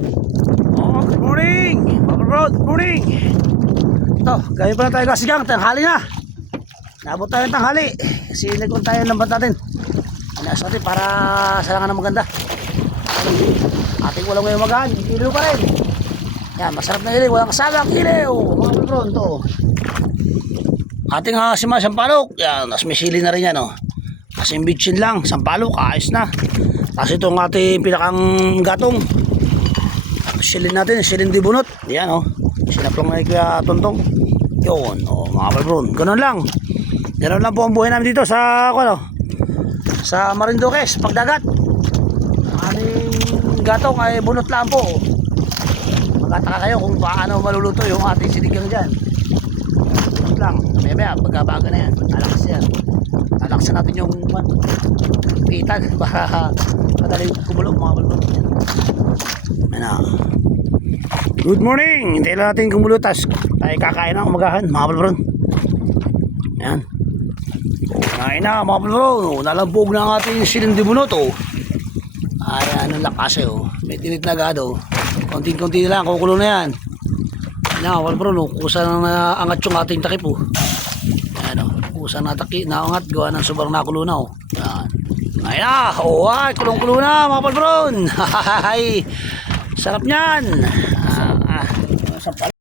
Oh, good morning mga bro, good morning. Ito, gawin pa na tayo kasigang, tanghali na. Nabot tayo ng tanghali kasi nagkon tayo ng lambat natin. Anaas natin para sa langan ng maganda. Ating walang ngayon magahan, ilaw pa rin. Yan, masarap na ilaw, walang kasama ang ilaw mga bro, ito. Ating sima sampalok, yan, as may sili na rin yan, oh. Kasi bitchin lang, sampalok, ayos na. Tapos itong ating pinakang gatong, silin natin, silin di bunot. Yan, oh, sinaplang na kaya tontong. Yun, oh, mga palbron, ganun lang. Ganun lang po ang buhay namin dito sa, ano, sa Marinduques, pagdagat. Ang aming gatong ay bunot lang po. Magkataka kayo kung paano maluluto yung ating sinigang dyan. Bunot lang, maya pagkabaga na yan, alakas yan. Alaksan natin yung pitan para madali kumulong mga balbon. Good morning, hintayin lang natin kumulo, tas tayo kakain ng umagahan mga balbon. Yan, kain na mga balbon. Nalambog na ang ating silindi bunot, oh. Ayan ang lakas, oh. May tinit na agad, oh. Konting-konti na lang, kukulo na yan. Yan mga balbon, oh. Kusa na angat yung ating takip, oh. Yan, oh. Kusa na angat, gawa ng sobrang nakulo na, oh. Yan. Ayan na, oh, ay, kulong-kulo na mga balbon. Sarap niyan.